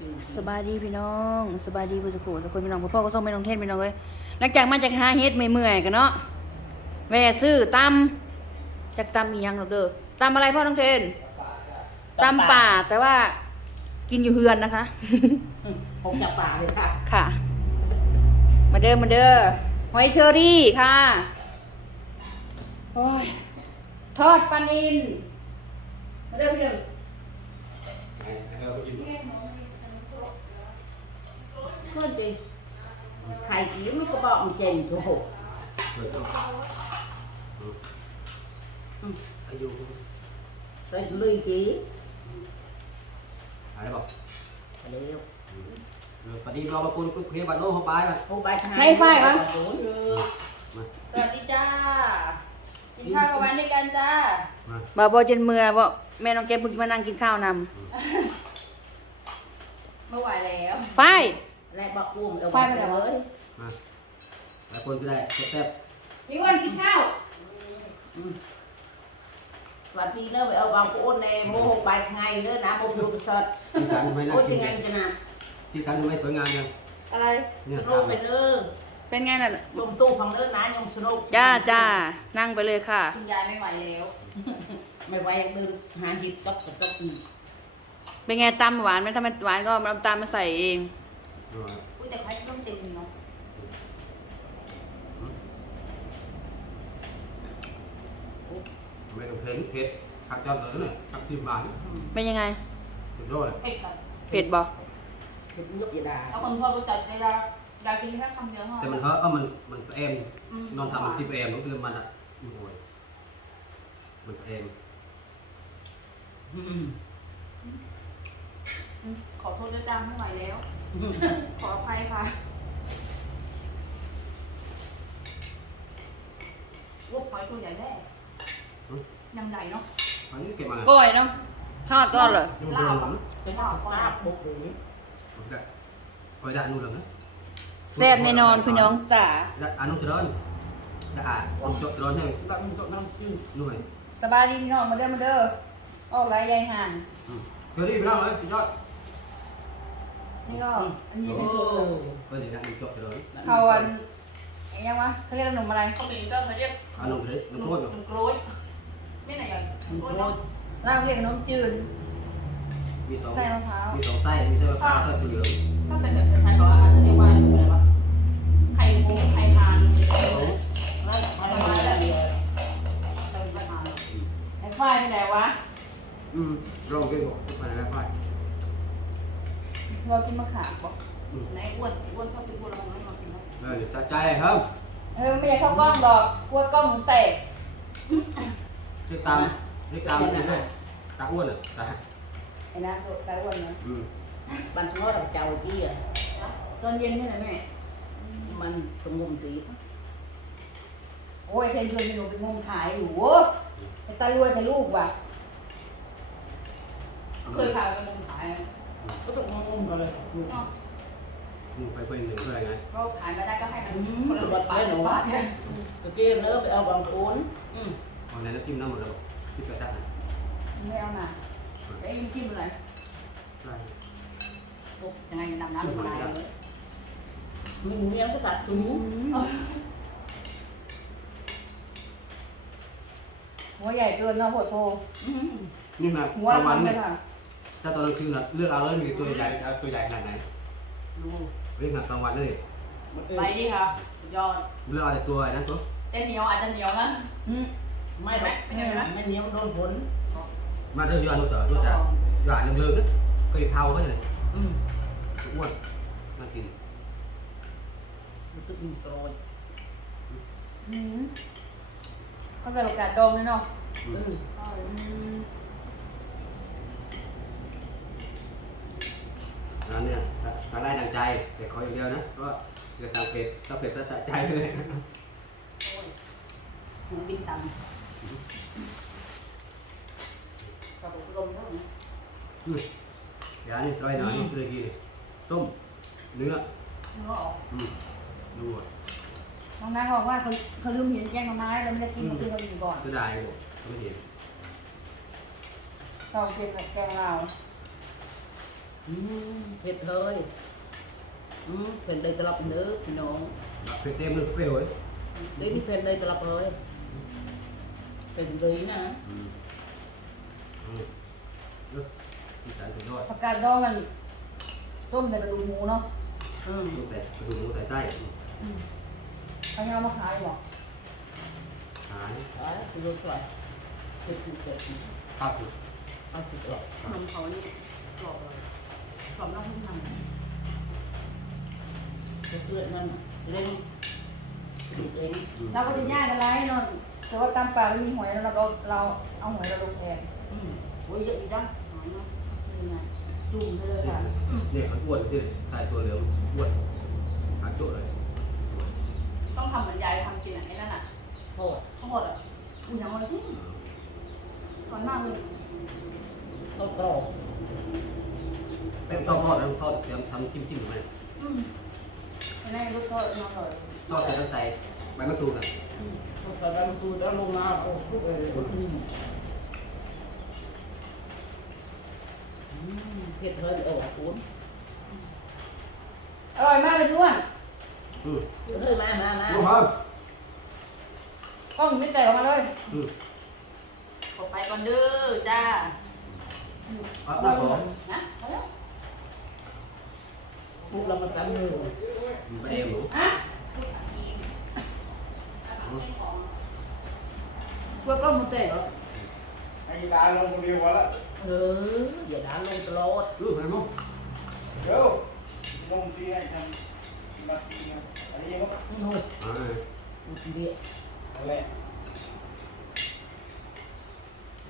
จริงสบายดีพี่น้องสบายดีผู้สุขทุกคนพี่น้องพ่อพ่อก็ส่งไปน้องเทนพี่น้องเลยหลังจากมาจากหาเฮ็ดเมื่อยๆกันเนาะแหวซื้อตำจากตำอีหยังหรอกเด้อตำอะไรพ่อน้องเทนตำป่าแต่ว่ากินอยู่เฮือนนะคะผมจับป่าเลยค่ะค่ะ มาเด้อมาเด้อหอยเชอรี่ค่ะโอ้ยทอดปลานินมาเด้อพี่หนึ่ง เพื่อนจริงไข่กิ้วมันก็บอกมันเจงโอ้โหอายุใส่ลุยจีอะไรบอกเร็วปฏิบัติมาคุณคุณเพียบันโลเข้าไปมันโอ้ใบทางไม่ไฟวะโอ้ยสวัสดีจ้า กินข้าวกับวันด้วยกันจ้า มาบ่าวบอจนเมื่อบ่แม่น้องแก้มเพิ่งมานั่งกินข้าวนำไม่ไหวแล้วไฟ และบอกกุ้งเอาไฟไปไหนวะเลย มาหลายคนก็ได้แซ่บพี่อ้วนกินข้าวสวัสดีเนอะไปเอาบางกุ้งในโมโหใบทางไงเนอะนะโมดูสดๆที่สันทำไมน่าโอ้ยกิยังนไงจะนะที่สันทำไมสวยงามจังอะไร เนี่ยสนุกไปเนอะเป็นไงน่ะสมตู้ของเนอะนะยมสนุกจ้าจ้านั่งไปเลยค่ะ คุณยายไม่ไหวแล้วไม่ไหวเดินหาหิดจ๊อกกับจ๊อกอีกเป็นไงตำหวานไหมถ้ามันหวานก็เอาน้ำตาลมาใส่เอง อุ้ยแต่ใครต้องเต็มเนาะไม่ต้องเพลนเผ็ดผักจอมเลยเนี่ยผักสิบบาทเป็นยังไงสุดยอดเลยเผ็ดก่อนเผ็ดบ่เห็ดเงือบอยาดาแล้วคนชอบรู้จักเวลาอยากกินแค่คำเดียวเท่าแต่นั้นมันเฮ้เออมันมันเอ็มนอนทำที่เอ็มก็คือมันอะโอ้ยมันเอ็มอืม ขอโทษด้วยจ้าไม่ไหวแล้ว ขออภัยค่ะวุ้บหอยตัวใหญ่แน่ยังใหญ่เนาะอันนี้เก็บมาก้อยเนาะทอดก็เหรอดูเรื่องหลังเป็นลาบลาบบุกเลยได้คอยได้นู่นหลังนะแซ่บแน่นอนพี่น้องจ๋าได้อันนู้นจะโดนได้อะผมจดจะโดนให้ก็มันก็น้ำจิ้มหน่วยสบายดีพี่น้องมาเด้อมาเด้อออกไรยายห่างเฮ้ยพี่น้องเลยสุดยอด นี่ก็อันนี้โอ้เป็นตัวเฮ้ยนี่นะมันจบจะโดนเขาอันไอ้ยังวะเขาเรียกขนมอะไรเขามีก็เขาเรียกอันนู้นเลยมันโทษอยู่มันกรยไม่ไหนอย่างมันกรโคยเนาะตรเราเรียกขนมจืดมีสองใส่มะพร้าวมีสองไส้มีไส้มะพร้าวไส้ถั่วเหลืองถ้าเป็นแบบไทยเขาอาจจะเรียกว่าอะไรวะไข่หมูไข่พานแล้วมันมาแล้วเดียวไข่พานไอ้ฝ้ายไปไหนวะอืมลองกินบอกมันอะไรไป เรากินมะขามปะไหนอ้วนอ้วนชอบกินบัวลอยไม่มากินนะเออสะใจครับเออไม่อยากเข้ากล้องดอกกลัวกล้องหนูแตกเรียกตามเรียกตามนี่เลยตาอ้วนอะตาไอ้นะตัวตาอ้วนนะอืมบันชอดเจ้ากี้อะตอนเย็นนี่แหละแม่ มันสมมุมตีโอ้ยเทนชวนหนูไปงมขายอยู่โว้ยไอ้ตารวยแต่ลูกว่ะเคยพาไปมุมขาย ก็ต้องงมกันเลยอืมไปเป็นหนึ่งเท่าไหร่ไงเราขายไม่ได้ก็ให้มันอืมคนละบัดบาไปทหนูบาทตะกี้เลิกไปเอาบางคนอืมวันนั้นน้ำจิ้มน้ำหมดแล้วที่ไปตัดไม่เอามาไอ้ยิ้มจิ้มอะไรใช่ยังไงจะนำน้ำลงมาเลยมีเงี้ยก็ตัดสูงหัวใหญ่เกินเนาะโผดโพอืมนี่นะหัวตะวันทำไปเนี่ยค่ะ ถ้าตอนกลางคืนน่ะเลือกเอาเลยมีตัวใหญ่เอาตัวใหญ่ขนาดไหนดูเรียกหนักกลางวันนี่มันเอไปอดิค่ะสุดยอดเลือกเอาแต่ตัวนั้นตัวเต้นเหนียวอาจจะเหนียวนะ อืม ไม่หรอกไม่เหนียวไม่เหนียวโดนฝนมาเรื่องย้อนตัวต่อตัวจ่าหยาดเรื่องๆนะก็อีเผาก็เลยอืมอ้วนน่ากินมันตึ้งโกรยอืมเขาใส่โอกาสดองเลยเนาะอือืมมอืม ร้านเนี่ยทานได้ดังใจ แต่ขออย่างเดียวนะก็เดี๋ยวสั่งเผ็ดถ้าเผ็ดก็สะใจเลยหมูบินตำกับลมเท่านี้อืมเดี๋ยวอันนี้ร้อยหน่อยนี่คือกี่ส้มเนื้อเนื้อออกอืมดูอะน้องนางบอกว่าเขาเขาลืมเห็นแกงหน่อไม้แล้วไม่ได้กินเมื่อคืนเขากินก่อนก็ได้บอกไม่เห็นเขากินกับแกงเรา อืมเผ็ดเลยอืมเผ็ดเลยตลับเนื้อพี่น้องเผ็ดเต็มเลยเปรี้ยวเลยเดี๋ยวนี้เผ็ดเลยตลับเลยเผ็ดเลยนะอืมอืมเออที่สารสุดยอดผักกาดดองมันต้มใส่กระดูกหมูเนาะอืมต้องใส่กระดูกหมูใส่ไส้เขาเอามาขายบอกหายไปกิโลสวยเผ็ดเผ็ดข้าวเอาสุดหรอก ทำเขานี่กรอบเลย กรอบนอกนุ่มในเผ็ดเลือดมันเล่นดูเองเราก็จะย่างกันไรเนาะแต่ว่าตามป่าไม่มีหอยแล้วเราก็เราเอาหอยเราลงแทนอืมโอ้ยเยอะอีกจังหอมเนาะนี่ไงจุ่มไปเลยค่ะเนี่ยมันอ้วนที่ใส่ตัวเหลืองอ้วนหาโจ้เลยต้องทำเหมือนยายทำกินอะไอ้นั่นอะโทษข้าวโพดอะอุ่นยังวันที่ก่อนมากเลยโทษกรอบ เป็นทอดทอดแล้วทอดเตรียมทำจิ้มจิ้มไหมอืมอันนี้ลูกก็น้องหน่อยทอดใส่น้ำใส่ใบมะกรูดอะโทษกระดานตูแล้วลงมาโอ้ทุกเลยอืมอืมเผ็ดเฮิร์นโอ้คุณอร่อยมากเลยทุกคนอืมเฮ้ยมามามาลูกครับกล้องไม่ใจออกมาเลยอืมขอไปก่อนเด้อจ้าครับหน้าของนะเอาแล้ว พวก็จำเลยไปเอ็มหนูอะอีกอาหารเป็นของเพื่อก็มุเตะเหรอไอ้ดาลงคนเดียววะละเอออย่าด่าลงตลอดอืมอะไรมั้งเดี๋ยวลงซีให้ทำมาทีนะอันนี้ยังก็โน่นอ่าอุตเดีเอาแหละ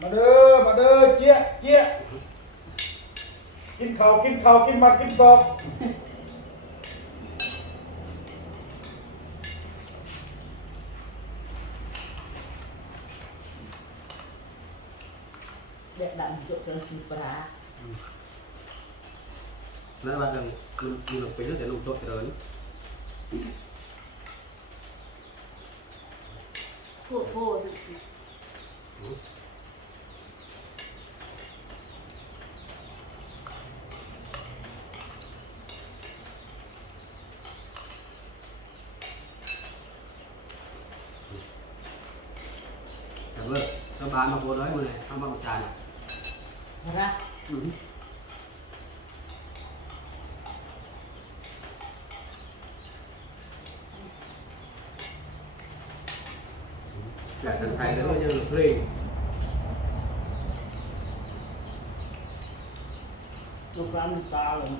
มาเด้อ มาเด้อ เจี๊ยเจี๊ยกินข้าว กินข้าว กินมัดกินซอก เด็กดำ จุดเจอกีปลาแล้ววันหนึ่งมันมันลงไปเรื่อยแต่ลงโต๊ะเจริญพูดพูดแต่เมื่อชาวบ้านมาโพสต์ไว้หมดเลยทำบ้านประจานอะ ระอืมอยากทันไทยแล้วก็ยังเพลงลูกร้านตาลง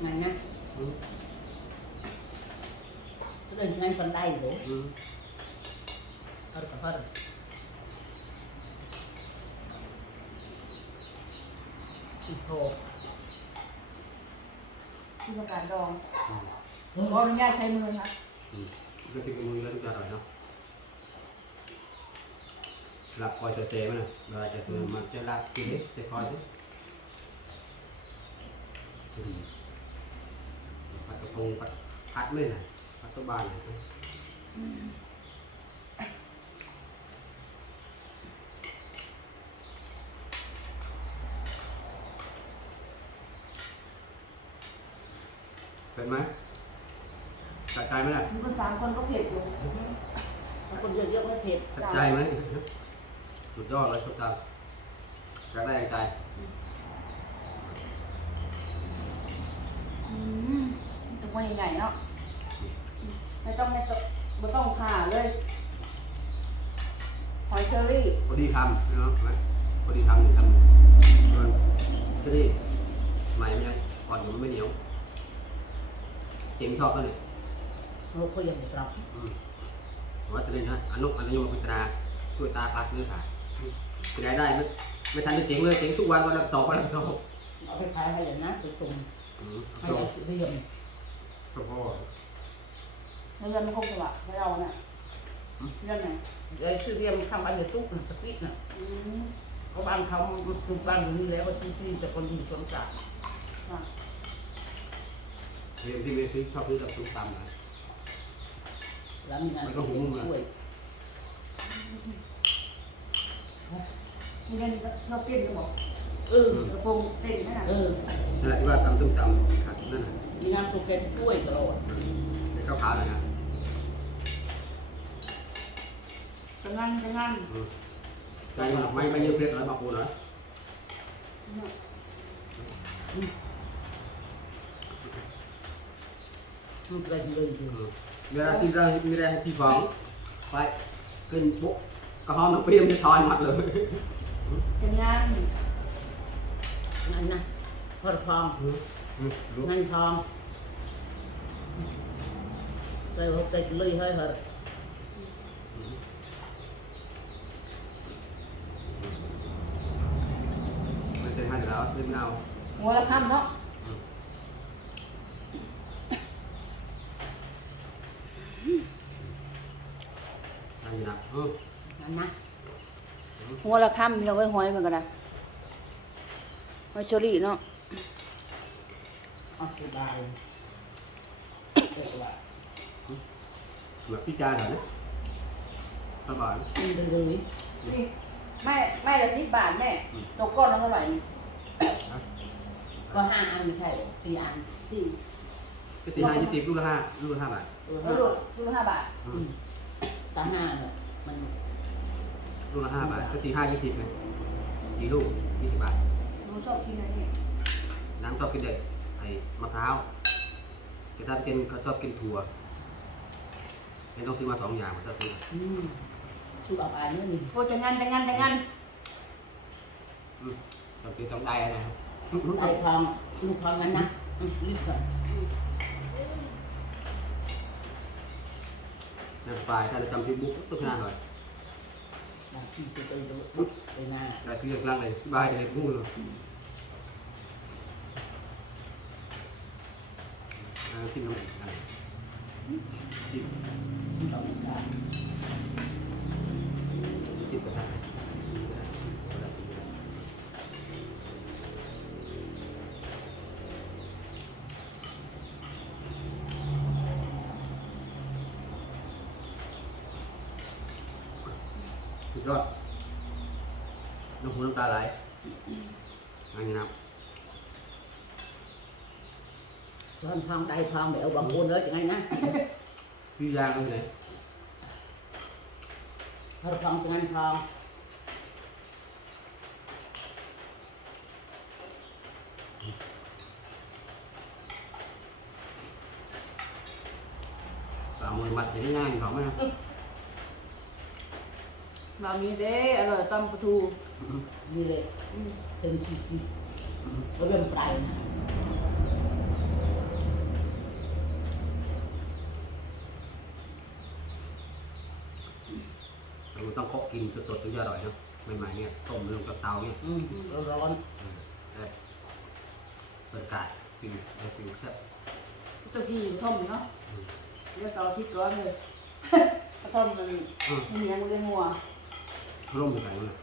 อืมไงนะอืมจะเดินใช้คนได้หรืออืมท่านกับท่านอีโทที่ประกาศดองอืมขออนุญาตใช้มือค่ะอืมก็ติดมือแล้วทุกอย่างอร่อยเนาะหลับคอยเซๆมันนะเวลาจะซื้อมันจะหลับกินดิจะคอยดิ อืมผัดกระพงผัดผัดไม่น่ะผัดตัวบานเลยนะเป็นไหมจัดใจไหมล่ะมีคนสามคนก็เผ็ดอยู่คนเยอะๆไม่เผ็ดจัดใจไหมสุดยอดเลยสุดจังอยากได้อย่างใจ อืม ตัวว่ายังไงเนาะไม่ต้องไม่ต้องไม่ต้องผ่าเลยหอยเชอรี่พอดีทำเนาะไหมพอดีทำหนึ่งทำส่วนที่นี่ใหม่มันยังอ่อนอยู่มันไม่เหนียวเจจ๋งชอบนั่นเลยโอ้ก็ยังไม่ตรับอืมว่าจะเล่นนะอนุอนุโยมพิจารณาช่วยตาพาซื้อขายเป็นรายได้ไม่ไม่ทันจะเจ๋งเลยเจ๋งทุกวันวันละสองวันละสองเอาไปขายให้อย่างนั้นไปส่งอืมให้สองได้เรีย นพ่อพ่อเงินมันคงจะว่าให้เราน่ะเรื่องไหนเลยซื้อเรียนข้างบ้านเลยตุ๊กนะตะกี้น่ะอืมเขาบ้านเขาปลูกบ้านอยู่นี่แล้วก็ซื้อที่แต่คนอยู่สวนสัตว์ค่ะเรียนที่ไม่ซื้อชอบซื้อกับตุ้มตามนะแล้วมีงานมันก็หุงมา ช่วยมีเงินชอบเต้นก็บอกเออ กระโปรงเต้นนั่นน่ะเออนั่นแหละที่ว่าตำตุ้มตำขัดนั่นน่ะ มีงานสุกแกจะช่วยตลอดไอ้ข้าวขาวเลยนะจะงานจะงานอืมใจไม่ไม่ยืมเรียกหน่อยมาปูหน่อยมันไปเลยอยู่อืมเวลาซีได้มีแรงซีฟองไปขึ้นปุ๊บกระห้องน้ำเปรี้ยวจะทอนหมดเลยจะงานนั่นนะพอทองอืมอืมรู้นั่นทอง ใส่หัวใจเลยให้เหรอมันเป็นให้แล้วซื้อมะนาวหัวละคำเนาะอันนี้นะอืมนั่นนะหัวละคำพี่น้องเอ้ยหอยเหมือนกันนะหอยเชอรี่เนาะ เอาสุดได้เด็กว่า แบบพี่จานเหรอเนี่ยสบายกินไปเลยนี่แม่แม่ละสิบบาทแม่ตกก้อนละเท่าไหร่นี่ก็ห้าอันไม่ใช่หรอสี่อันสี่ก็สี่ห้ายี่สิบลูกละห้าลูกละห้าบาทเออแล้ห้าวลูกลูกละห้าบาทอือืมมตาห้าเนี่ยมันลูกละห้าบาทก็สี่ห้ายี่สิบไงสี่ลูกยี่สิบบาท หนูชอบกินอะไรเนี่ยน้ำชอบกินเด็กไอ้มะพร้าวแต่ถ้าเป็นเขาชอบกินถั่ว เป็นต้องซื้อมาสองอย่างมันจะซื้ออืมชูเอาไปเนี่ยนี่โอ้จะงานจะงานจะงานอืมต้องกินต้องได้นะครับไอ้ทองลูกทองนั้นนะอืมรีบก่อนน้ำปลายถ้าเราจำซื้อบุ๊กต้องขนาดหน่อยบางทีจะไปดูปุ๊บไปหน้าได้คือเรื่องร่างเลยบายเลยงูเลยอ่าที่น้ำ ยอดน้ำหูน้ำตาไหลอันนี้นะช้อนทองได้ทองไปเอาบางคนเลยจังไงนะพี่ยางก็ไหนพอทองจังไงทองฝ่ามือมัดจะได้ง่ายของไหมนะบะหมี่เด้อร่อยตำปลาทูนี่เลยเต็มชีชีเริ่มปลายนะเราต้องเคาะกินสดๆถึงจะอร่อยเนาะใหม่ๆเนี่ยต้มลงกับเตาเนี่ยอืมร้อนเออเปิดกาดกินแล้วกินแค่บตะกี้อยู่ท่อมอยู่เนาะเดี๋ยวเสาร์อาทิตย์ร้อนเลยกระท่อมมันอืมมีอย่างเลี้ยงงัว ร่มอยู่ไหนวะเนี่ย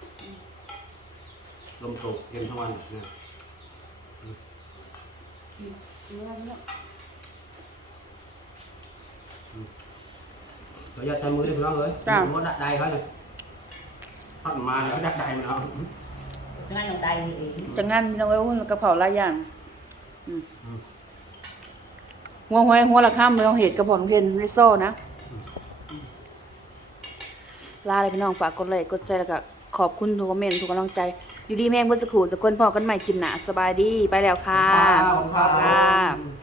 ลมตกเย็นทั้งวันเนี่ยเนื้อเนาะเราจะใช้มือได้พี่น้องเลยมือดักใดเขาเนี่ยพัดมาแล้วดักใดมันเอาจังไงเราได้นี่เองจะงานพี่น้องเอ้ยโอ้ยกระเพราหลายอย่างอืมอืมหัวหอยหัวละข้ามไม่ต้องเห็ดกระเพราเพนริโซ่นะ ลาเลยพี่น้องฝากกดไลค์กดแชร์แล้วก็ขอบคุณทุกคอมเมนต์ทุกกำลังใจ อยู่ดีแม่งเพื่อสักครู่สักคนพอกันใหม่คลิปหนาสบายดีไปแล้วค่ะขอบคุณครับค่ะ